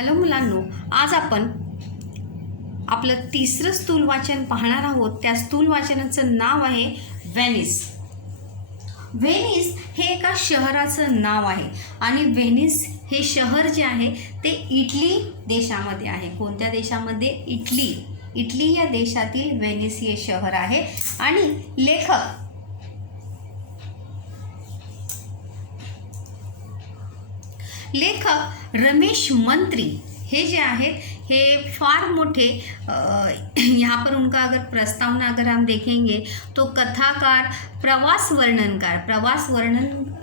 Hello मुलांनो, आज आपण आपलं तिसरं स्थूल वाचन पाहणार आहोत. त्या स्थूल वाचनाचं नाव आहे व्हेनिस. व्हेनिस हे एका शहराचं नाव आहे आणि व्हेनिस हे शहर जे आहे ते इटली देशामध्ये आहे. कोणत्या देशामध्ये? इटली या देशातील व्हेनिस हे शहर आहे. आणि लेखक रमेश मंत्री हे जे आहेत हे फार मोठे यहाँ पर उनका अगर प्रस्तावना अगर हम देखेंगे तो कथाकार, प्रवास वर्णन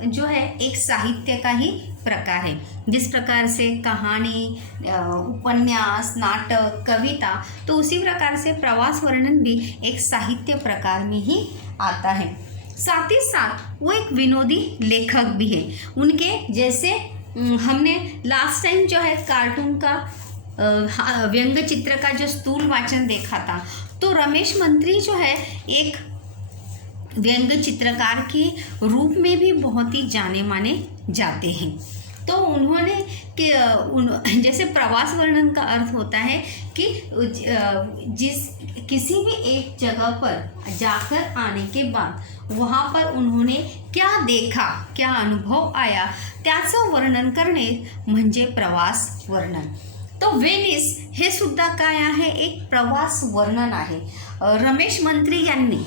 जो है एक साहित्य का ही प्रकार है. जिस प्रकार से कहानी, उपन्यास, नाटक, कविता, तो उसी प्रकार से प्रवास वर्णन भी एक साहित्य प्रकार में ही आता है. साथ ही साथ वो एक विनोदी लेखक भी है. उनके जैसे हमने लास्ट टाइम जो है कार्टून का व्यंग्य चित्र का जो स्थूल वाचन देखा था, तो रमेश मंत्री जो है एक व्यंग्य चित्रकार के रूप में भी बहुत ही जाने माने जाते हैं. तो उन्होंने जैसे प्रवास वर्णन का अर्थ होता है कि किसी भी एक जगह पर जाकर आने के बाद वहाँ पर उन्होंने क्या देखा, क्या अनुभव आया, त्याचं वर्णन करणे म्हणजे प्रवास वर्णन. तो व्हेनिस हे सुद्धा काय आहे? एक प्रवास वर्णन आहे. रमेश मंत्री यांनी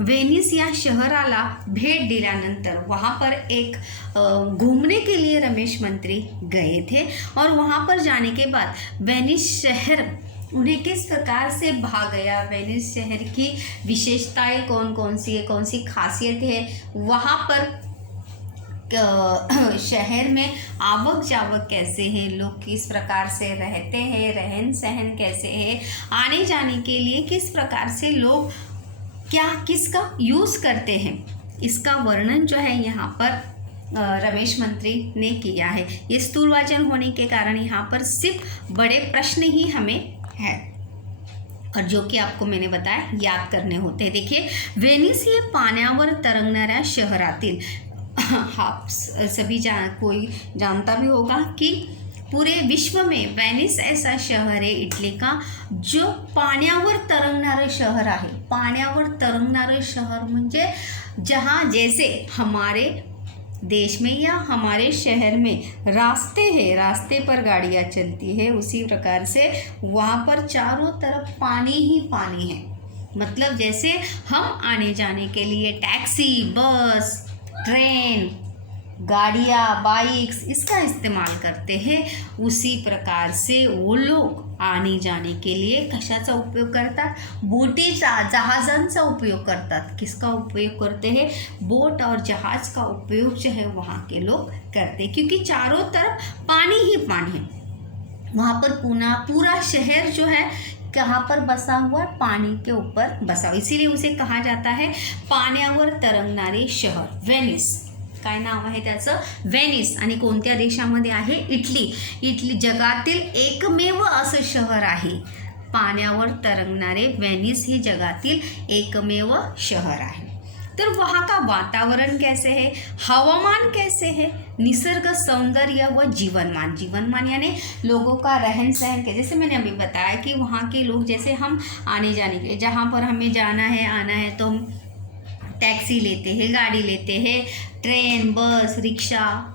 वेनिस या शहराला भेंट दिल्यानंतर वहाँ पर एक घूमने के लिए रमेश मंत्री गए थे और वहाँ पर जाने के बाद वेनिस शहर उन्हें किस प्रकार से भा गया, वेनिस शहर की विशेषताएं कौन कौन सी है, कौन सी खासियत है, वहाँ पर शहर में आवक जावक कैसे है, लोग किस प्रकार से रहते हैं, रहन सहन कैसे है, आने जाने के लिए किस प्रकार से लोग किसका यूज़ करते हैं, इसका वर्णन जो है यहाँ पर रमेश मंत्री ने किया है. ये स्थूल वाचन होने के कारण यहाँ पर सिर्फ बड़े प्रश्न ही हमें है और जो कि आपको मैंने बताया याद करने होते हैं. देखिए, व्हेनिस हे पाण्यावर तरंगणाऱ्या शहरातील आप सभी कोई जानता भी होगा कि पूरे विश्व में वेनिस ऐसा शहर है इटली का जो पाण्यावर तरंगणारं शहर आहे. पाण्यावर तरंगणारं शहर म्हणजे जहाँ जैसे हमारे देश में या हमारे शहर में रास्ते हैं, रास्ते पर गाड़ियाँ चलती है, उसी प्रकार से वहाँ पर चारों तरफ पानी ही पानी है. मतलब जैसे हम आने जाने के लिए टैक्सी, बस, ट्रेन, गाड़ियाँ, बाइक्स इसका इस्तेमाल करते हैं, उसी प्रकार से वो लोग आने जाने के लिए कशाचा उपयोग करतात? बोटीचा, जहाजांचा उपयोग करतात. किसका उपयोग करते हैं? बोट और जहाज का उपयोग जो है वहाँ के लोग करते हैं, क्योंकि चारों तरफ पानी ही पानी है. वहाँ पर पूरा शहर जो है कहाँ पर बसा हुआ? पानी के ऊपर बसा हुआ, इसीलिए उसे कहा जाता है पाण्यावर तरंगणारे शहर, व्हेनिस. काय नाव आहे त्याचं? व्हेनिस. आणि कोणत्या देशामध्ये आहे? इटली जगातील एकमेव असं शहर आहे. पाण्यावर तरंगणारे व्हेनिस ही जगातील एकमेव शहर आहे. तर वहाँ का वातावरण कैसे है, हवामान कैसे है, निसर्ग सौंदर्य व जीवनमान यानी लोगों का रहन सहन के, जैसे मैंने अभी बताया कि वहाँ के लोग जैसे हम आने जाने के, जहाँ पर हमें जाना है, आना है, तो हम टैक्सी लेते हैं, गाड़ी लेते हैं, ट्रेन, बस, रिक्शा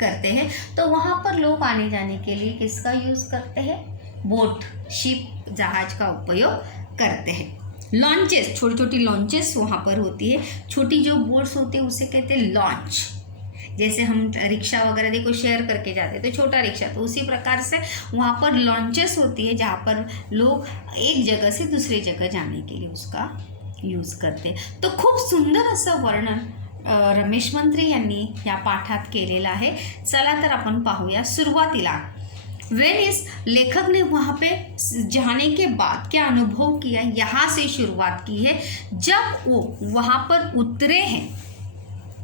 करते हैं. तो वहाँ पर लोग आने जाने के लिए किसका यूज़ करते हैं? बोट, शिप, जहाज का उपयोग करते हैं. लॉन्चेस, छोटी छोटी लॉन्चेस वहाँ पर होती है. छोटी जो बोट्स होती है उसे कहते हैं लॉन्च. जैसे हम रिक्शा वगैरह देखो शेयर करके जाते हैं तो छोटा रिक्शा, तो उसी प्रकार से वहाँ पर लॉन्चेस होती है जहाँ पर लोग एक जगह से दूसरी जगह जाने के लिए उसका यूज करते. तो खूप सुंदर असं वर्णन रमेश मंत्री यांनी या पाठात केलेलं आहे. चला तर आपण पाहूया. सुरुवातीला वेनिस लेखक ने वहाँ पे जाने के बाद क्या अनुभव किया, यहाँ से शुरुआत की है. जब वो वहाँ पर उतरे हैं,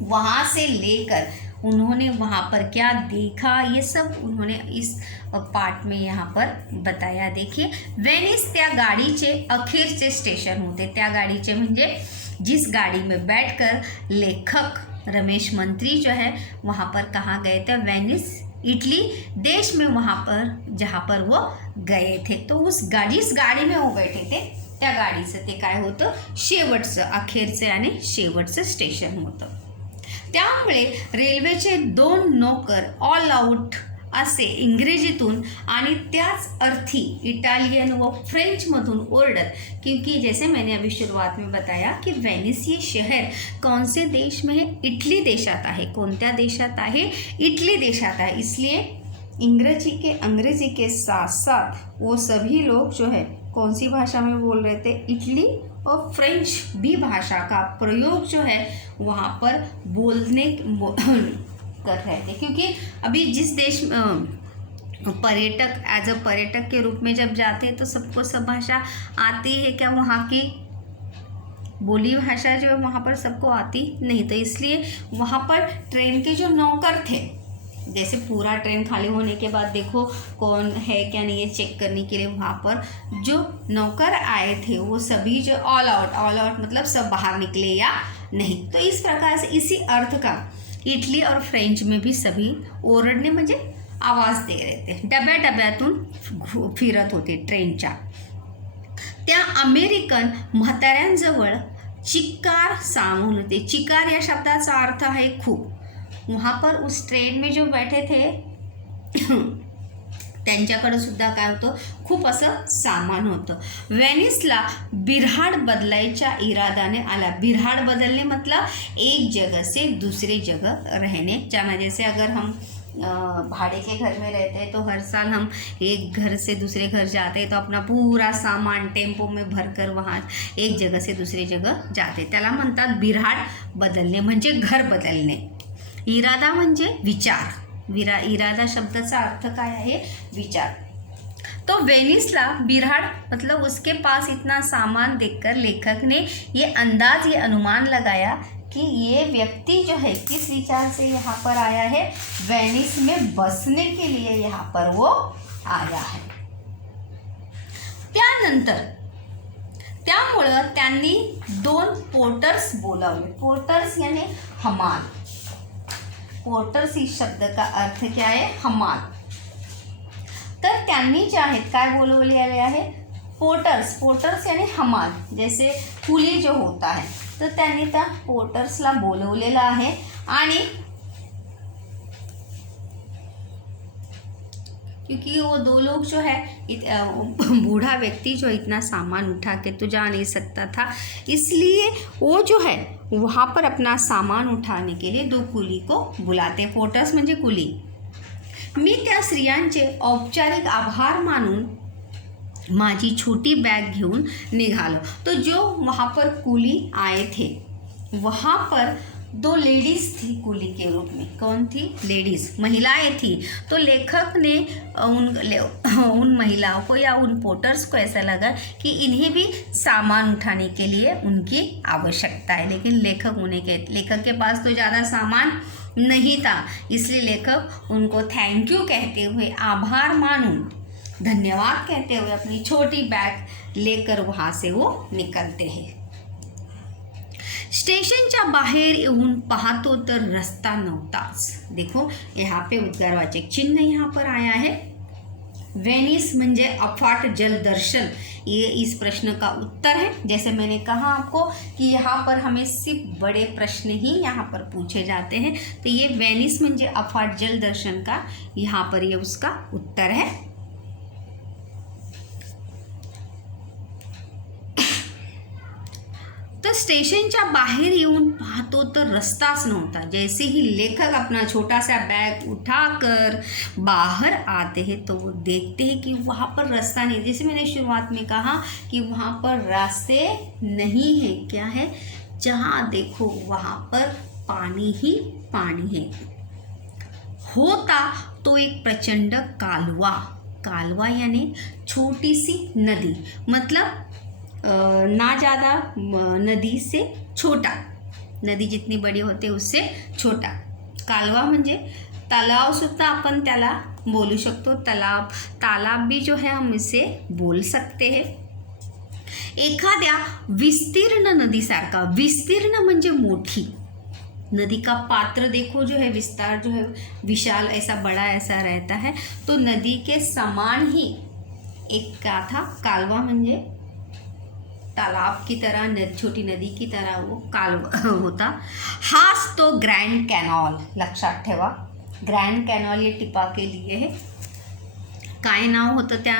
वहाँ से लेकर उन्होंने वहाँ पर क्या देखा, ये सब उन्होंने इस पार्ट में यहाँ पर बताया. देखिए, वेनिस त्या गाडीचे अखेरचे स्टेशन होते. त्या गाडीचे म्हणजे जिस गाड़ी में बैठकर लेखक रमेश मंत्री जो है वहाँ पर कहाँ गए थे? वेनिस इटली देश में वहाँ पर जहाँ पर वो गए थे. तो जिस गाडी में वो बैठे थे त्या गाडीचं ते काय होतं, शेवटचं अखेरचं आणि शेवटचं स्टेशन होतं. त्यामुळे रेल्वेचे 2 नौकर ऑल आउट असे इंग्रजीतून आणि त्याच अर्थी इटालियन व फ्रेंचमधून ओरडत, क्योंकि जैसे मैंने अभी शुरुआत में बताया कि वेनिस ये शहर कौन से देश में है, इटली देशात आहे. कोणत्या देशात आहे, इटली देशात आहे. इसलिए अंग्रेजी के साथ साथ वो सभी लोग जो है कौन सी भाषा में बोल रहे थे, इटली और फ्रेंच भी भाषा का प्रयोग जो है वहाँ पर बोलने कर रहे थे. क्योंकि अभी जिस देश पर्यटक एज अ पर्यटक के रूप में जब जाते हैं तो सबको सब भाषा आती है क्या, वहाँ की बोली भाषा जो है वहाँ पर सबको आती नहीं. तो इसलिए वहाँ पर ट्रेन के जो नौकर थे, जैसे पूरा ट्रेन खाली होने के बाद देखो कौन है क्या नहीं है चेक करने के लिए वहाँ पर जो नौकर आए थे वो सभी जो ऑल आउट मतलब सब बाहर निकले या नहीं. तो इस प्रकार से इसी अर्थ का इटली और फ्रेंच में भी सभी ओरडणे म्हणजे आवाज दे रहे थे. डब्यातून फिरत होते ट्रेनच्या. त्या अमेरिकन म्हाताऱ्यांजवळ चिकार सामान होते. चिकार या शब्दाचा अर्थ आहे खूप. वहाँ पर उस ट्रेन में जो बैठे थे त्यांच्याकडे सुद्धा काय होतं, खूप असं सामान होतं. वेनिसला बिऱ्हाड बदलायच्या इरादाने आला. बिऱ्हाड बदलने मतलब एक जगह से दूसरे जगह रहने जाना. जैसे अगर हम भाड़े के घर में रहते हैं तो हर साल हम एक घर से दूसरे घर जाते हैं तो अपना पूरा सामान टेम्पो में भरकर वहाँ एक जगह से दूसरे जगह जाते. त्याला म्हणतात बिऱ्हाड बदलणे म्हणजे घर बदलणे. इरादा म्हणजे विचार. इरादा शब्दाचा अर्थ काय आहे, विचार. तो वेनिसला बिऱ्हाड मतलब उसके पास इतना सामान देखकर लेखक ने ये अनुमान लगाया कि ये व्यक्ति जो है किस विचार से यहाँ पर आया है, वेनिस में बसने के लिए यहाँ पर वो आया है. त्यामुळं त्यांनी 2 पोर्टर्स बोलावले. पोर्टर्स यानी हमाल. पोर्टर्स इस शब्द का अर्थ क्या है, हमाल. तर त्यांनी जे आहेत काय बोलवले आले आहे, पोर्टर्स यानी हमाल. जैसे कुली जो होता है तर त्यांनी त्या पोर्टर्सला बोलवलेलं आहे. आणि क्योंकि वो 2 लोग जो है बूढ़ा व्यक्ति जो इतना सामान उठा के तो जा नहीं सकता था, इसलिए वो जो है वहाँ पर अपना सामान उठाने के लिए 2 कुली को बुलाते. पोर्टर्स म्हणजे कुली. मी त्या स्त्रियांचे औपचारिक आभार मानून माझी छोटी बैग घेऊन निघालो. तो जो वहाँ पर कुली आए थे वहाँ पर 2 लेडीज़ थी कुली के रूप में. कौन थी, लेडीज़, महिलाएं थी. तो लेखक ने उन महिलाओं को या उन पोर्टर्स को ऐसा लगा कि इन्हें भी सामान उठाने के लिए उनकी आवश्यकता है. लेकिन लेखक के पास तो ज़्यादा सामान नहीं था, इसलिए लेखक उनको थैंक यू कहते हुए, आभार मानून, धन्यवाद कहते हुए अपनी छोटी बैग लेकर वहाँ से वो निकलते हैं. स्टेशनच्या बाहेर येऊन पाहतो तर रस्ता नव्हताच. देखो यहाँ पे उद्गारवाचक चिन्ह यहाँ पर आया है. वेनिस म्हणजे अफाट जल दर्शन, ये इस प्रश्न का उत्तर है. जैसे मैंने कहा आपको कि यहाँ पर हमें सिर्फ बड़े प्रश्न ही यहाँ पर पूछे जाते हैं. तो ये वेनिस म्हणजे अफाट जल दर्शन का यहाँ पर ये उसका उत्तर है. तो स्टेशनच्या बाहेर येऊन पाहतो तर रस्ताच नव्हता. जैसे ही लेखक अपना छोटा सा बैग उठाकर बाहर आते हैं तो वो देखते हैं कि वहाँ पर रास्ता नहीं. जैसे मैंने शुरुआत में कहा कि वहाँ पर रास्ते नहीं है. क्या है, जहाँ देखो वहाँ पर पानी ही पानी है. होता तो एक प्रचंड कालवा यानी छोटी सी नदी, मतलब ना ज़्यादा नदी से छोटा. नदी जितनी बड़ी होते उससे छोटा. कालवा म्हणजे तलाव सुद्धा आपण त्याला बोलू शकतो. तालाब भी जो है हम इसे बोल सकते हैं. एखाद्या विस्तीर्ण नदीसारखा. विस्तीर्ण म्हणजे मोठी, नदी का पात्र देखो जो है, विस्तार जो है विशाल ऐसा बड़ा ऐसा रहता है। तो नदी के समान ही एक क्या था, कालवा म्हणजे तालाब की तरह, छोटी नदी की तरह वो कालवा होता। हाच तो ग्रँड कॅनॉल, लक्षात ठेवा, ग्रँड कॅनॉल हे टिपा के लिए है। काय नाव होतं त्या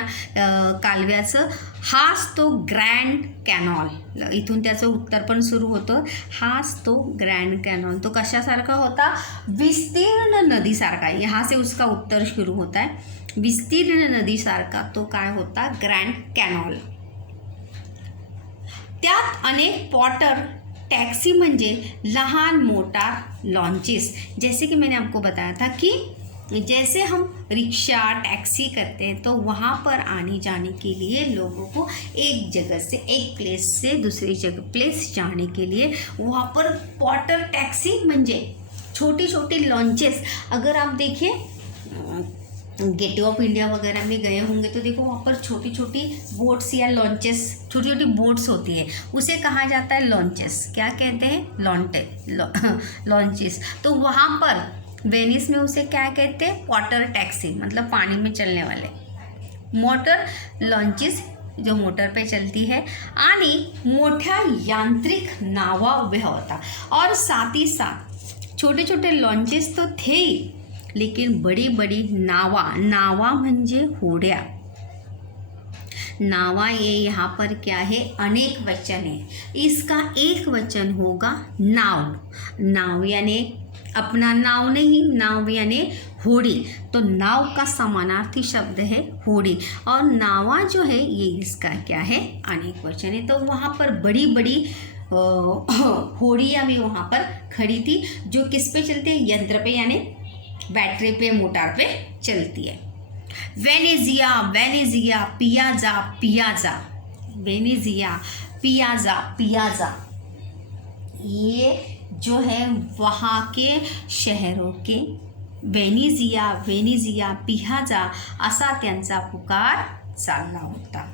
कालव्याचं? हाच तो ग्रँड कॅनॉल। इथून त्याचं उत्तर पण सुरू होतं, हाच तो ग्रँड कॅनॉल। तो कशासारखा होता? विस्तीर्ण नदीसारखा। यहाँ से उसका उत्तर शुरू होता है, विस्तीर्ण नदीसारखा तो काय होता? Grand canal. त्यात अनेक पॉटर टैक्सी म्हणजे लहान मोटार लॉन्चेस। जैसे कि मैंने आपको बताया था कि जैसे हम रिक्शा टैक्सी करते हैं तो वहाँ पर आने जाने के लिए लोगों को एक जगह से, एक प्लेस से दूसरी जगह प्लेस जाने के लिए वहाँ पर पॉटर टैक्सी म्हणजे छोटी छोटी लॉन्चेस। अगर आप देखिए गेटवे ऑफ इंडिया वगैरह में गए होंगे तो देखो वहाँ पर छोटी छोटी बोट्स या लॉन्चेस, छोटी छोटी बोट्स होती है, उसे कहा जाता है लॉन्चेस। क्या कहते हैं? लॉन्चेस। तो वहाँ पर वेनिस में उसे क्या कहते हैं? वाटर टैक्सी, मतलब पानी में चलने वाले मोटर लॉन्चेस जो मोटर पे चलती है। आणि मोठ्या यांत्रिक नावा उभ्या होता, और साथ ही साथ छोटे छोटे लॉन्चेस तो थे ही, लेकिन बड़ी बड़ी नावा म्हणजे होड्या। नावा ये यहाँ पर क्या है? अनेक वचन है, इसका एक वचन होगा नाव। नाव यानी अपना नाव नहीं, नाव यानी होड़ी। तो नाव का समानार्थी शब्द है होड़ी, और नावा जो है ये इसका क्या है? अनेक वचन है। तो वहाँ पर बड़ी बड़ी होड़ियाँ भी वहाँ पर खड़ी थी, जो किस पे चलती है? यंत्र पे, यानी बैटरी पे, मोटर पे चलती है। Venezia, Venezia, piazza, piazza, Venezia, piazza, piazza, ये जो है वहाँ के शहरों के वेनेजिया, वेनेजिया, पियाजा असा त्यांचा पुकार चालला होता।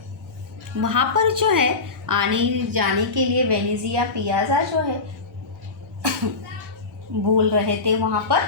वहाँ पर जो है आने जाने के लिए वेनेजिया, पियाजा जो है बोल रहे थे वहाँ पर,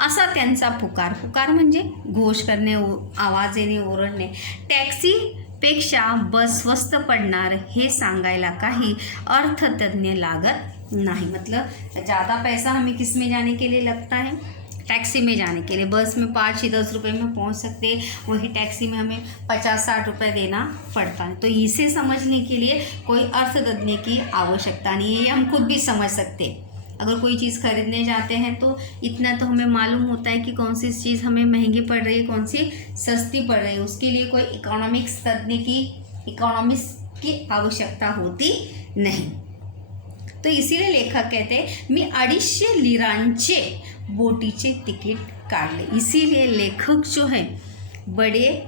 असा त्यांचा पुकार। पुकार म्हणजे घोष करणे, आवाज येणे, ओरडणे। टॅक्सीपेक्षा बस स्वस्त पडणार हे सांगायला काही अर्थतज्ञ लागत नहीं। मतलब ज़्यादा पैसा हमें किस में जाने के लिए लगता है? टैक्सी में जाने के लिए। बस में 5 या 10 रुपये में पहुंच सकते हैं, वही टैक्सी में हमें 50-60 रुपये देना पड़ता है। तो इसे समझने के लिए कोई अर्थतज्ञ की आवश्यकता नहीं है, ये हम खुद भी समझ सकते हैं। अगर कोई चीज़ खरीदने जाते हैं तो इतना तो हमें मालूम होता है कि कौन सी चीज़ हमें महंगी पड़ रही है, कौन सी सस्ती पड़ रही है। उसके लिए कोई इकोनॉमिक्स की आवश्यकता होती नहीं। तो इसीलिए लेखक कहते हैं मी 250 लिरांचे बोटीचे तिकीट काढले। इसीलिए लेखक जो है बड़े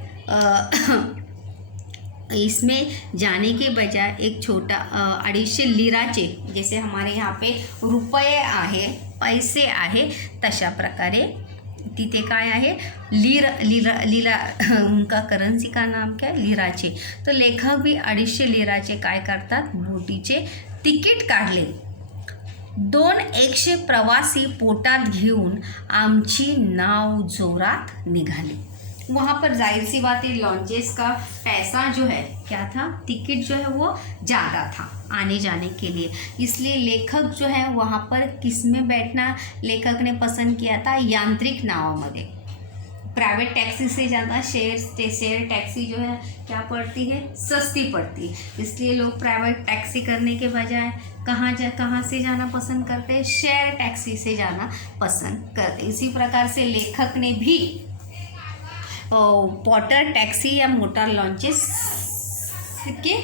इसमें जाने के बजाय एक छोटा 250 लिराचे, जैसे हमारे यहाँ पे रुपये आहे, पैसे आहे, तशा प्रकारे तिथे काय आहे? लीरा उनका करन्सी का नाम क्या है? लिराचे। तो लेखक भी 250 लिराचे काय करतात? बोटीचे तिकीट काढले। 200 प्रवासी पोटात घेऊन आमची नाव जोरात निघाली। वहाँ पर जाहिर सी बात है लॉन्चेस का पैसा जो है क्या था? टिकट जो है वो ज़्यादा था आने जाने के लिए। इसलिए लेखक जो है वहाँ पर किस में बैठना लेखक ने पसंद किया था? यांत्रिक नावामध्ये। प्राइवेट टैक्सी से ज़्यादा शेयर टैक्सी जो है क्या पड़ती है? सस्ती पड़ती है। इसलिए लोग प्राइवेट टैक्सी करने के बजाय कहाँ से जाना पसंद करते हैं? शेयर टैक्सी से जाना पसंद करते। इसी प्रकार से लेखक ने भी पॉटर टैक्सी या मोटर लॉन्चेस के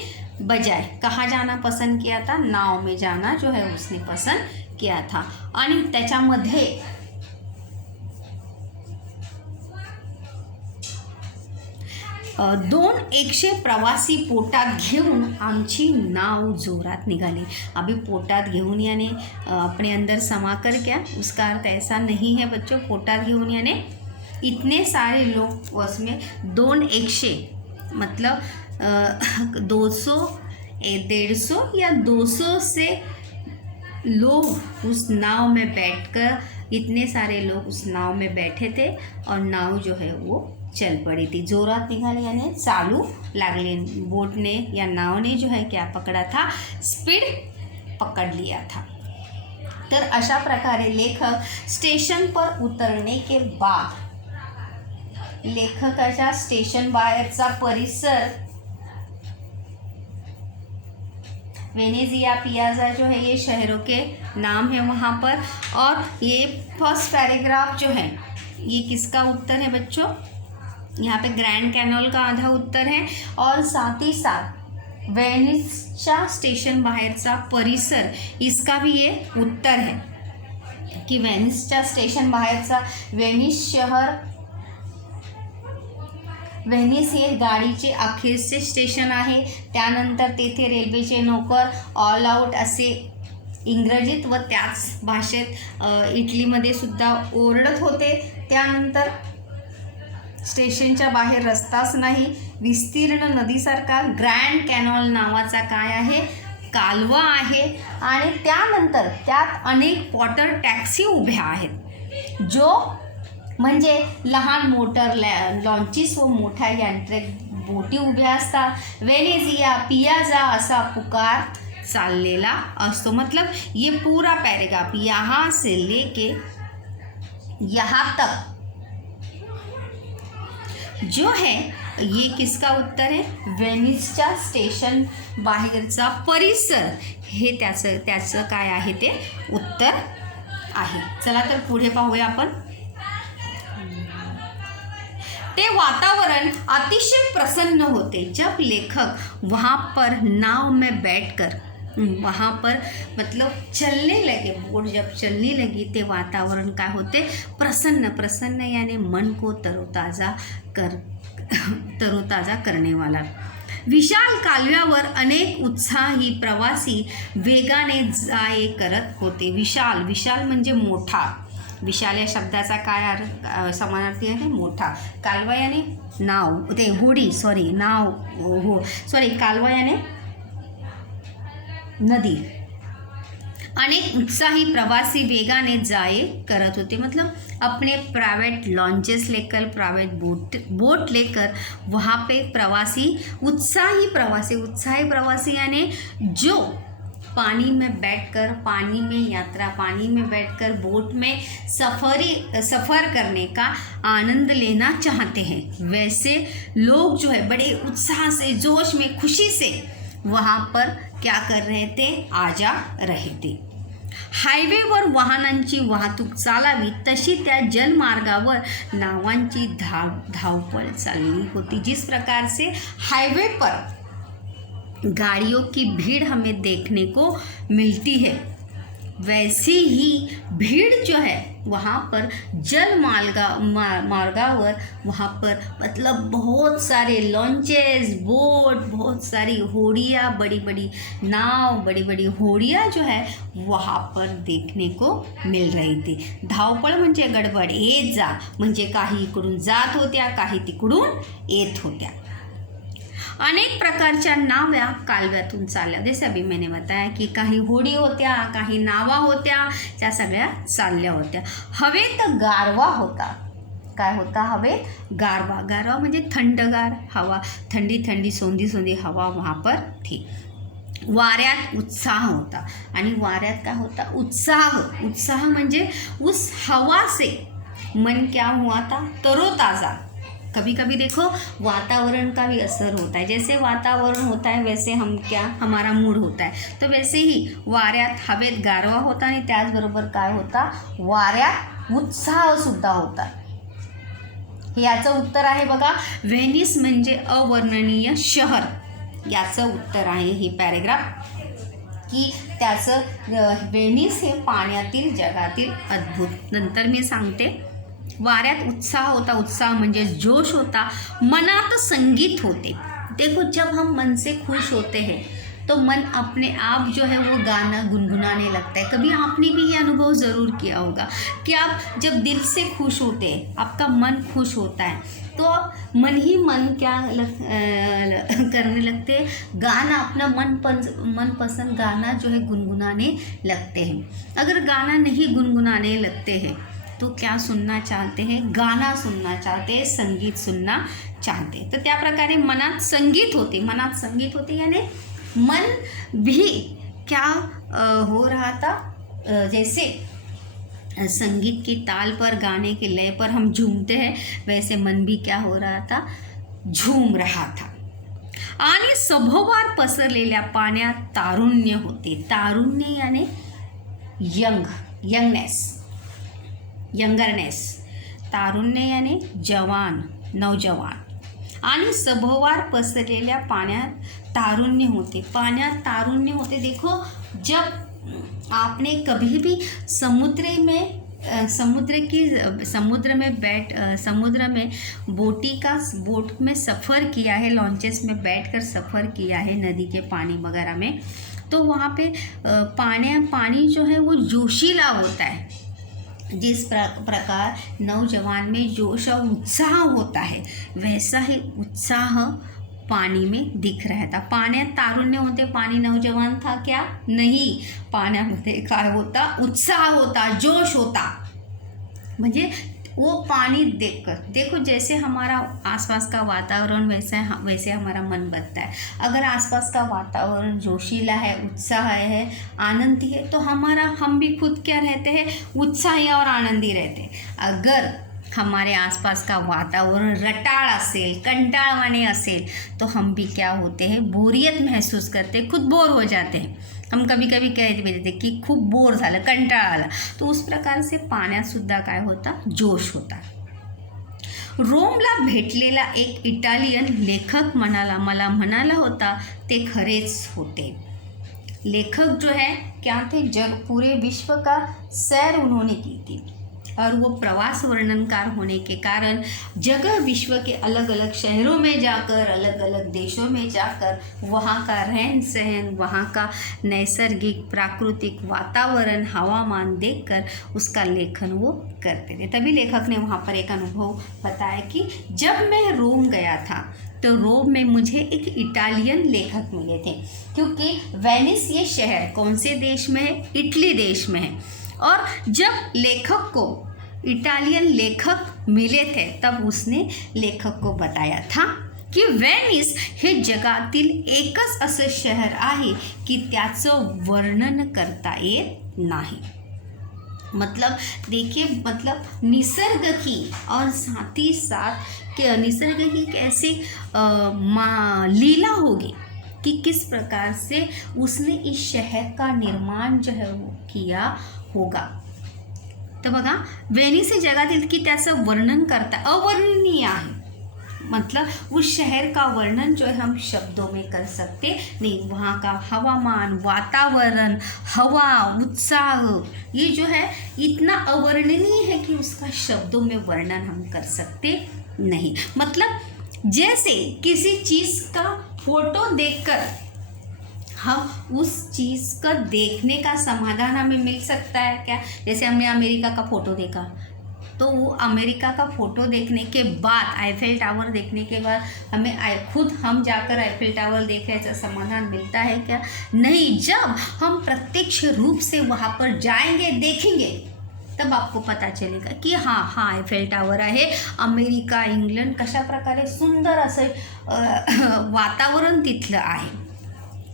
बजाय कहाँ जाना पसंद किया था? नाव में जाना जो है उसने पसंद किया था। आणि त्याच्यामध्ये 200 प्रवासी पोटात घेऊन आमची नाव जोरात निघाली। अभी पोटात घेऊन यानी अपने अंदर समा कर, क्या उसका अर्थ ऐसा नहीं है बच्चों। पोटात घेऊन यानी इतने सारे लोग उसमें 200 मतलब 200 150 या 200 से लोग उस नाव में बैठकर, इतने सारे लोग उस नाव में बैठे थे और नाव जो है वो चल पड़ी थी, जोरात निघाली यानी चालू लागली। बोटने या नाव ने जो है क्या पकड़ा था, स्पीड पकड़ लिया था। तर अशा प्रकारे लेखक स्टेशन पर उतरने के बाद लेखकाच्या स्टेशन बाहेरचा परिसर, वेनेजिया, पियाजा जो है ये शहरों के नाम है वहाँ पर। और ये फर्स्ट पैराग्राफ जो है ये किसका उत्तर है बच्चों, यहाँ पे ग्रैंड कैनल का आधा उत्तर है और साथ ही साथ वेनिसच्या स्टेशन बाहेरचा परिसर इसका भी ये उत्तर है की वेनिसच्या स्टेशन बाहेरचा, वेनिस शहर, वेनिस हे गाडीचे अखेरचे स्टेशन आहे। त्यानंतर तेथे रेल्वेचे नोकर ऑल आउट असे इंग्रजीत व त्याच भाषेत इटलीमध्ये सुद्धा ओरडत होते। त्यानंतर स्टेशनच्या बाहेर रस्ताच नाही, विस्तीर्ण नदीसारखा ग्रँड कॅनॉल नावाचा काय आहे, कालवा आहे आणि त्यानंतर त्यात अनेक वॉटर टॅक्सी उभ्या आहेत, जो म्हणजे लहान मोटर लॉन्चेस व मोठ्या यांत्रिक बोटी उभ्या असतात। वेनेजिया, पियाजा असा पुकार चाललेला असतो। मतलब ये पूरा पैराग्राफ यहाँ से लेके यहाँ तक जो है ये किसका उत्तर है, वेनिसच्या स्टेशन बाहेरचा परिसर हे त्याचं काय आहे ते उत्तर आहे। चला तर पुढे पाहूया आपण। ते वातावरण अतिशय प्रसन्न होते जब लेखक वहाँ पर नाव में बैठकर, वहाँ पर मतलब चलने लगे, बोट जब चलने लगी ते वातावरण काय होते, प्रसन्न। प्रसन्न यानी मन को तरोताज़ा करने वाला। विशाल कालव्यावर अनेक उत्साही प्रवासी वेगाने जाए करत होते। विशाल, विशाल म्हणजे मोठा, विशाल या शब्दाचा काय समानार्थी आहे, मोठा। कालवा याने नाव, ते होडी, सॉरी नाव, हो सॉरी कालवा याने नदी। अनेक उत्साही प्रवासी वेगाने जाए करत होते, मतलब अपने प्राइवेट लॉन्चेस लेकर, प्राइवेट बोट लेकर वहाँ पे प्रवासी, उत्साही प्रवासी यानी जो पानी में बैठकर, पानी में यात्रा, पानी में बैठकर बोट में सफ़र करने का आनंद लेना चाहते हैं, वैसे लोग जो है बड़े उत्साह से, जोश में, खुशी से वहाँ पर क्या कर रहे थे, आ जा रहे थे। हायवेवर वाहनांची वाहतूक चालावी तशी त्या जलमार्गावर नावांची धावपळ चालली होती। जिस प्रकार से हाईवे पर गाड़ियों की भीड़ हमें देखने को मिलती है, वैसी ही भीड़ जो है वहाँ पर जल मार्गावर, वहाँ पर मतलब बहुत सारे लॉन्चेस, बोट, बहुत सारी होड़ियाँ, बड़ी बड़ी नाव, बड़ी बड़ी होड़ियाँ जो है वहाँ पर देखने को मिल रही थी। धावपळ म्हणजे गडबड, येत जा म्हणजे काही इकडून जात होत्या, काही तिकडून येत होत्या। अनेक प्रकारच्या नाव्या कालव्यातून चालल्या, जैसे अभी मैंने बताया की काही होडी होत्या, काही नावा होत्या, त्या सगळ्या चालल्या होत्या। हवेत गारवा होता, काय होता, हवेत गारवा, गारवा म्हणजे थंडगार हवा, ठंडी ठंडी सोंधी सोंधी हवा वहाँ पर थी। वाऱ्यात उत्साह होता, आणि वाऱ्यात काय होता, उत्साह, उत्साह म्हणजे उस हवा से मन क्या हुआ था, तरोताज़ा। कभी कभी देखो वातावरण का भी असर होता है, जैसे वातावरण होता है वैसे हम क्या, हमारा मूड होता है, तो वैसे ही वाऱ्यात हवेत गारवा होता आणि त्याचबरोबर काय होता, वाऱ्यात उत्साह सुद्धा होता। याचं उत्तर आहे बघा, व्हेनिस म्हणजे अवर्णनीय शहर, याचं उत्तर आहे ही पॅरेग्राफ, की त्याचं व्हेनिस हे पाण्यातील जगातील अद्भुत। नंतर मी सांगते, वाऱ्यात उत्साह होता, उत्साह म्हणजे जोश होता, मनात संगीत होते। देखो जब हम मन से खुश होते हैं तो मन अपने आप जो है वो गाना गुनगुनाने लगता है। कभी आपने भी ये अनुभव ज़रूर किया होगा कि आप जब दिल से खुश होते हैं, आपका मन खुश होता है, तो आप मन ही मन क्या करने लगते हैं, गाना अपना मनपसंद गाना जो है गुनगुनाने लगते हैं। अगर गाना नहीं गुनगुनाने लगते हैं तो क्या सुनना चाहते हैं, गाना सुनना चाहते हैं, संगीत सुनना चाहते हैं। तो त्या प्रकारे मनात संगीत होते यानी मन भी क्या हो रहा था, जैसे संगीत की ताल पर, गाने के लय पर हम झूमते हैं, वैसे मन भी क्या हो रहा था, झूम रहा था। आणि सभोवार पसरलेल्या पाण्यात तारुण्य होते। तारुण्य यानी यंगरनेस, तारुण्य यानी जवान, नौजवान। आणि सभोवार पसरलेल्या पाण्यात तारुण्य होते, पाण्यात तारुण्य होते। देखो, जब आपने कभी भी समुद्र में बोट में सफ़र किया है, लॉन्चेस में बैठकर सफ़र किया है नदी के पानी वगैरह में, तो वहाँ पे पानी जो है वो जोशीला होता है। जिस प्रकार नौजवान में जोश और उत्साह होता है, वैसा ही उत्साह पानी में दिख रहा था। पाण्यात तारुण्य होते, पानी नौजवान था क्या? नहीं, पाण्यामध्ये काय होता? उत्साह होता, जोश होता। म्हणजे वो पानी देखकर, देखो जैसे हमारा आसपास का वातावरण वैसे हमारा मन बनता है। अगर आसपास का वातावरण जोशीला है, उत्साह है, आनंदी है, तो हम भी खुद क्या रहते हैं? उत्साही और आनंदी रहते हैं। अगर हमारे आसपास का वातावरण रटाळ असेल, कंटाळवाणे असेल, तो हम भी क्या होते हैं? बोरियत महसूस करते हैं, खुद बोर हो जाते हैं। हम कभी कभी कहते देते की खूप बोर झालं, कंटाळा आला। तो उस प्रकार से पाण्यात सुद्धा काय होता? जोश होता। रोमला भेटलेला एक इटालियन लेखक मला म्हणाला होता, ते खरेच होते। लेखक जो है क्या थे? पूरे विश्व का सैर उन्होंने की थी, और वो प्रवास वर्णनकार होने के कारण जगह विश्व के अलग अलग शहरों में जाकर, अलग अलग देशों में जाकर, वहाँ का रहन सहन, वहाँ का नैसर्गिक प्राकृतिक वातावरण, हवामान देखकर उसका लेखन वो करते थे। तभी लेखक ने वहाँ पर एक अनुभव बताया कि जब मैं रोम गया था तो रोम में मुझे एक इटालियन लेखक मिले थे, क्योंकि वेनिस ये शहर कौन से देश में है? इटली देश में है। और जब लेखक को इटालियन लेखक मिले थे, तब उसने लेखक को बताया था की वेनिस हे जगातील एकच असं शहर आहे की त्याचं वर्णन करता येत नाही। मतलब देखिए, मतलब निसर्ग की, और साथ ही साथ कि निसर्ग की कैसी लीला होगी कि किस प्रकार से उसने इस शहर का निर्माण जो है वो किया होगा। तर बघा, वेनिस हे जगातील की त्याचं वर्णन करता अवर्णनीय आहे। मतलब उस शहर का वर्णन जो है हम शब्दों में कर सकते नहीं। वहाँ का हवामान, वातावरण, हवा, उत्साह, ये जो है इतना अवर्णनीय है कि उसका शब्दों में वर्णन हम कर सकते नहीं। मतलब जैसे किसी चीज़ का फोटो देखकर हम उस चीज़ का देखने का समाधान हमें मिल सकता है क्या? जैसे हमने अमेरिका का फ़ोटो देखा, तो वो अमेरिका का फ़ोटो देखने के बाद, आईफेल टावर देखने के बाद हमें खुद हम जाकर आईफेल टावर देखे ऐसा समाधान मिलता है क्या? नहीं। जब हम प्रत्यक्ष रूप से वहाँ पर जाएंगे, देखेंगे, तब आपको पता चलेगा की हाँ आईफेल टावर आहे, अमेरिका, इंग्लंड कशा प्रकारे सुंदर असं वातावरण तिथलं आहे।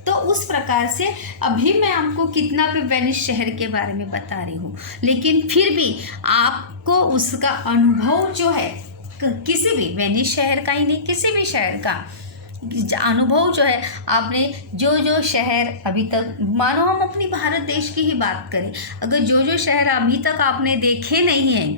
तो उस प्रकार से अभी मैं आपको कितना पे वेनिस शहर के बारे में बता रही हूँ, लेकिन फिर भी आपको उसका अनुभव जो है, किसी भी वेनिस शहर का ही नहीं, किसी भी शहर का अनुभव जो है, आपने जो शहर अभी तक, मानो हम अपनी भारत देश की ही बात करें, अगर जो शहर अभी तक आपने देखे नहीं हैं,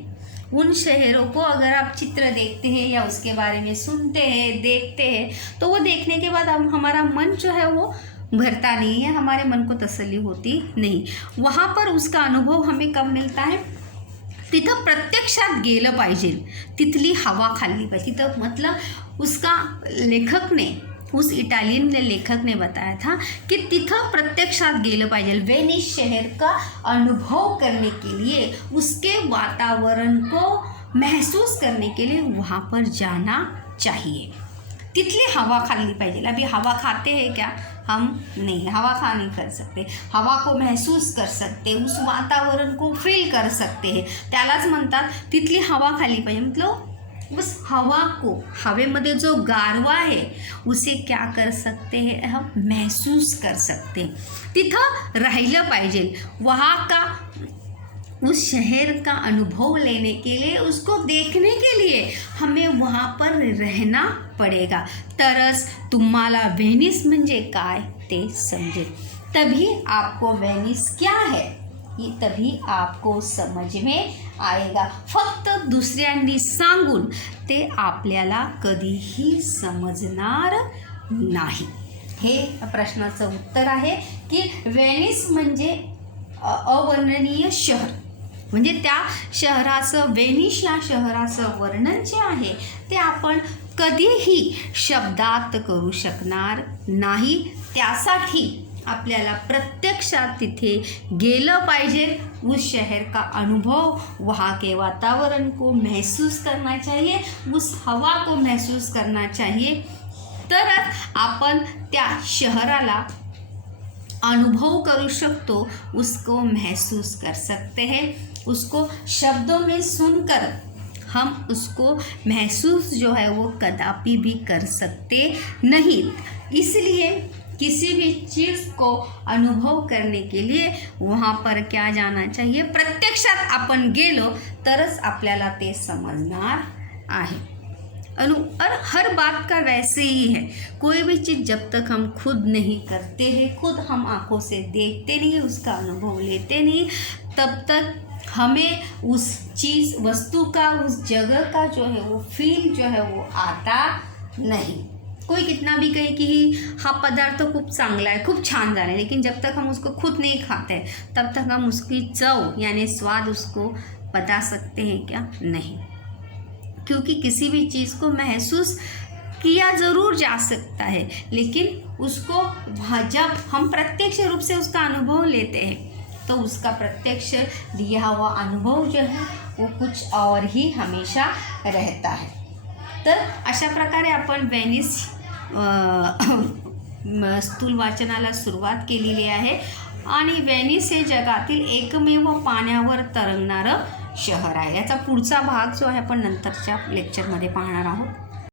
उन शहरों को अगर आप चित्र देखते हैं या उसके बारे में सुनते हैं, देखते हैं, तो वो देखने के बाद हमारा मन जो है वो भरता नहीं है, हमारे मन को तसल्ली होती नहीं। वहाँ पर उसका अनुभव हमें कब मिलता है? तिथं प्रत्यक्षात गेलं पाहिजे, तिथली हवा खाल्ली पाहिजे। तिथं मतलब उसका लेखक ने उस इटालियन लेखक ने बताया था कि तिथं प्रत्यक्षात गेलं पाहिजे। वेनिस शहर का अनुभव करने के लिए, उसके वातावरण को महसूस करने के लिए वहाँ पर जाना चाहिए। तिथली हवा खाल्ली पाहिजे। अभी हवा खाते हैं क्या? हम नहीं, हवा खा नहीं कर सकते। हवा को महसूस कर सकते, उस वातावरण को फील कर सकते हैं, त्यालाच म्हणतात तिथली हवा खाल्ली पाहिजे। मतलब उस हवा को, हवेमध्ये जो गारवा है उसे क्या कर सकते हैं हम? महसूस कर सकते हैं। तिथं राहिलं पाहिजे। वहाँ का, उस शहर का अनुभव लेने के लिए, उसको देखने के लिए हमें वहाँ पर रहना पड़ेगा, तरच तुम्हाला वेनिस म्हणजे काय ते समजेल। तभी आपको वेनिस क्या है ये तभी आपको समझ में आएगा। फक्त दुसऱ्यांनी सांगून ते आपल्याला कधीही समजणार नाही। हे प्रश्नाचं उत्तर आहे की वेनिस म्हणजे अवर्णनीय शहर, म्हणजे त्या शहराचं, वेनिस या शहराचं वर्णन जे आहे ते आपण कधीही शब्दात करू शकणार नाही। त्यासाठी आपल्याला प्रत्यक्षात तिथे गेलं पाहिजे। उस शहर का अनुभव, वहाँ के वातावरण को महसूस करना चाहिए, उस हवा को महसूस करना चाहिए, तरच आपण त्या शहराला अनुभव करू सकतो, उसको महसूस कर सकते हैं। उसको शब्दों में सुनकर हम उसको महसूस जो है वो कदापि भी कर सकते नहीं। इसलिए किसी भी चीज़ को अनुभव करने के लिए वहाँ पर क्या जाना चाहिए? प्रत्यक्षात आपण गेलो तरच आपल्याला ते समजणार आहे। और हर बात का वैसे ही है। कोई भी चीज़ जब तक हम खुद नहीं करते हैं, खुद हम आँखों से देखते नहीं, उसका अनुभव लेते नहीं, तब तक हमें उस चीज़, वस्तु का, उस जगह का जो है वो फील जो है वो आता नहीं। कोई कितना भी कहे कि हा पदार्थ खूप चांगला है, खूप छान झाला है, लेकिन जब तक हम उसको खुद नहीं खाते तब तक हम उसकी चव यानी स्वाद उसको बता सकते हैं क्या? नहीं। क्योंकि किसी भी चीज़ को महसूस किया ज़रूर जा सकता है, लेकिन उसको जब हम प्रत्यक्ष रूप से उसका अनुभव लेते हैं तो उसका प्रत्यक्ष लिया हुआ अनुभव जो है वो कुछ और ही हमेशा रहता है। तर अशा प्रकारे आपण वेनिस स्थूल वाचनाला सुरुवात केलेली आहे। आणि वेनिस हे जगातील एकमेव पाण्यावर तरंगणारं शहर आहे। याचा पुढचा भाग जो आहे आपण नंतरच्या लेक्चरमध्ये पाहणार आहोत।